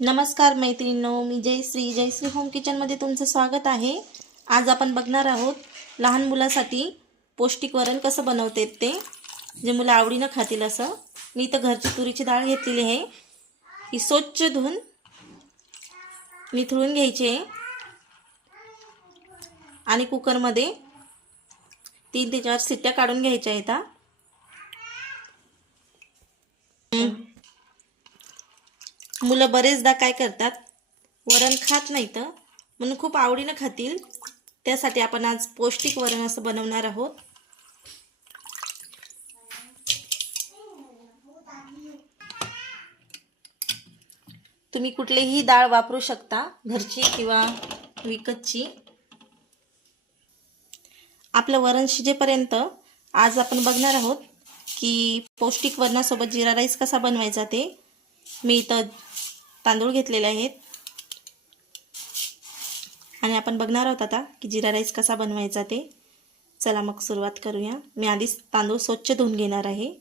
नमस्कार मैत्रिणींनो मी जयश्री जयश्री होम किचनमध्ये तुमचं स्वागत आहे. आज आपण बघणार आहोत लहान मुलासाठी पौष्टिक वरण कसं बनवते ते जे मुलं आवडीनं खातील असं. मी इथं घरची तुरीची डाळ घेतलेली आहे. ही स्वच्छ धुवून निथळून घ्यायची आहे. आणि कुकरमध्ये तीन ते चार सिट्ट्या काढून घ्यायच्या आहेत मुलं बरेचदा काय करतात? वरण खात नाही तर म्हणून खूप आवडीनं खातील. त्यासाठी आपण आज पौष्टिक वरण असं बनवणार आहोत. तुम्ही कुठलीही डाळ वापरू शकता घरची किंवा विकतची. आपलं वरण शिजेपर्यंत आज आपण बघणार आहोत की पौष्टिक वरणासोबत जिरा राईस कसा बनवायचा ते. मी इथं तांदूळ घेतलेले आहेत. आणि आपण बघणार आहोत आता की जिरा राईस कसा बनवायचा ते. चला मग सुरुवात करूया. मी आधीच तांदूळ स्वच्छ धुवून घेणार आहे.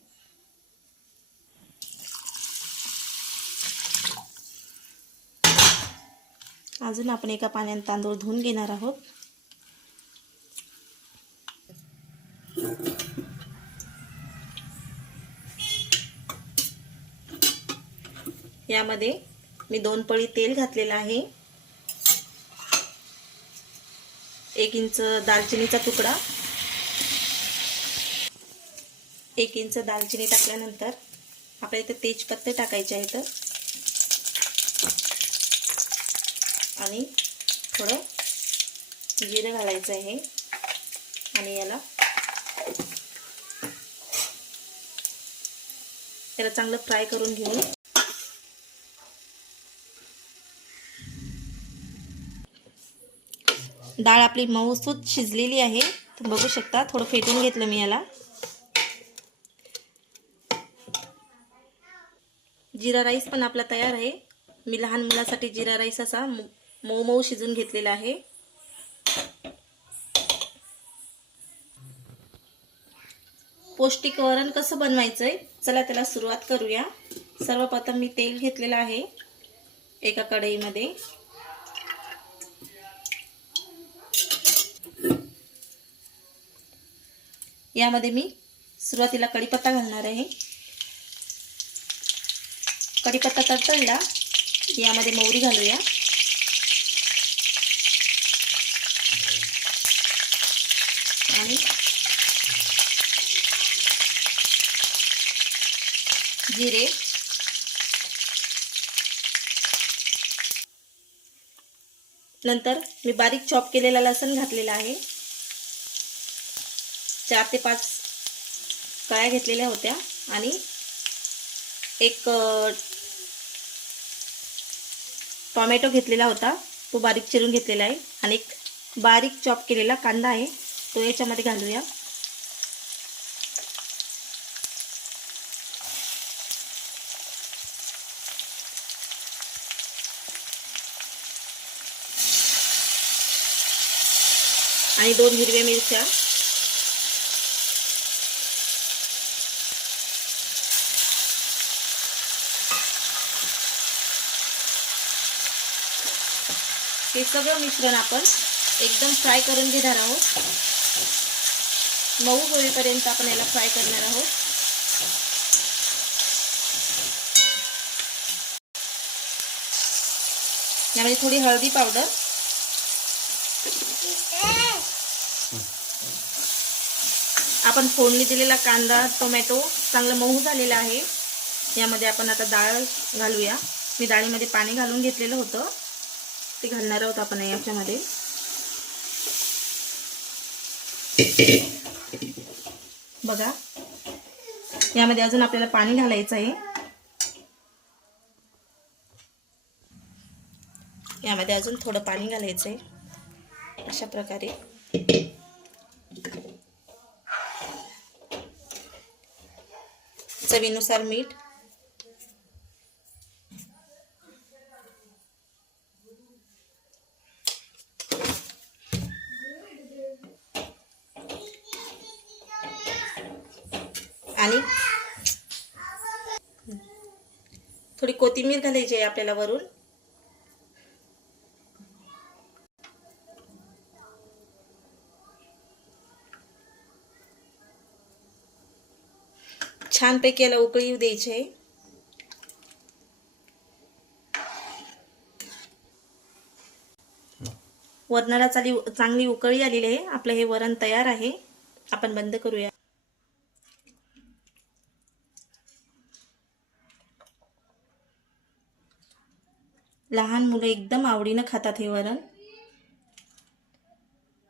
अजून आपण एका पाण्याने तांदूळ धुवून घेणार आहोत. यामध्ये मी दोन पळी तेल घातलेलं आहे. एक इंच दालचिनीचा तुकडा. एक इंच दालचिनी टाकल्यानंतर आपल्या इथं तेजपत्ते टाकायचे आहेत. आणि थोडं जिरं घालायचं आहे. आणि याला याला चांगलं फ्राय करून घेऊन डाळ आपली मऊसूत शिजलेली आहे. तुम्ही बघू शकता थोडं फेटून घेतलं मी याला. जिरा राईस पण आपला तयार आहे. मी लहान मुलासाठी जिरा राईस असा मऊ मऊ शिजून घेतलेला आहे. पौष्टिक वरण कसं बनवायचंय चला त्याला सुरुवात करूया. सर्वप्रथम मी तेल घेतलेलं आहे एका कढईमध्ये. यामध्ये मी सुरुवातीला कढीपत्ता घालणार आहे. कढीपत्ता तडतडला. यामध्ये मोहरी घालूया. आणि जिरे. नंतर मी बारीक चॉप केलेला लसण घातलेला आहे. चार ते पाच कळ्या घेतलेल्या होत्या आणि एक टॉमॅटो घेतलेला होता. तो बारीक चिरून घेतलेला आहे आणि एक बारीक चॉप केलेला कांदा आहे. तो याच्यामध्ये घालूया. आणि दोन हिरव्या मिरच्या. हे सगळं मिश्रण आपण एकदम फ्राय करून घेणार आहोत. मऊ होईपर्यंत आपण याला फ्राय करणार आहोत. यामध्ये थोडी हळदी पावडर. आपण फोडणी दिलेला कांदा टोमॅटो चांगला मऊ झालेला आहे. यामध्ये आपण आता डाळ घालूया. मी डाळीमध्ये पाणी घालून घेतलेलं होतं. ती घालणार आहोत आपण याच्यामध्ये. बघा. यामध्ये अजून आपल्याला पाणी घालायचं आहे. यामध्ये अजून थोडं पाणी घालायचं आहे. अशा प्रकारे. चवीनुसार मीठ. आणि थोडी कोथिंबीर घालायची आहे आपल्याला वरून. छानपैकी याला उकळी द्यायचे द्यायची आहे. वरणाला चाली चांगली उकळी आलेली आहे. आपलं हे वरण तयार आहे. आपण बंद करूया. लहान मुलं एकदम आवडीनं खातात हे वरण.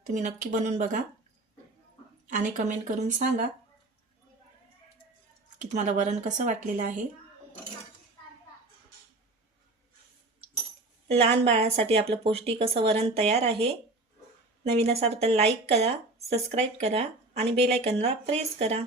तुम्ही नक्की बनवून बघा आणि कमेंट करून सांगा की तुम्हाला वरण कसं वाटलेलं आहे. लहान बाळासाठी आपलं पौष्टिक असं वरण तयार आहे. नवीन असाल तर लाईक करा सबस्क्राईब करा आणि बेलायकनला प्रेस करा.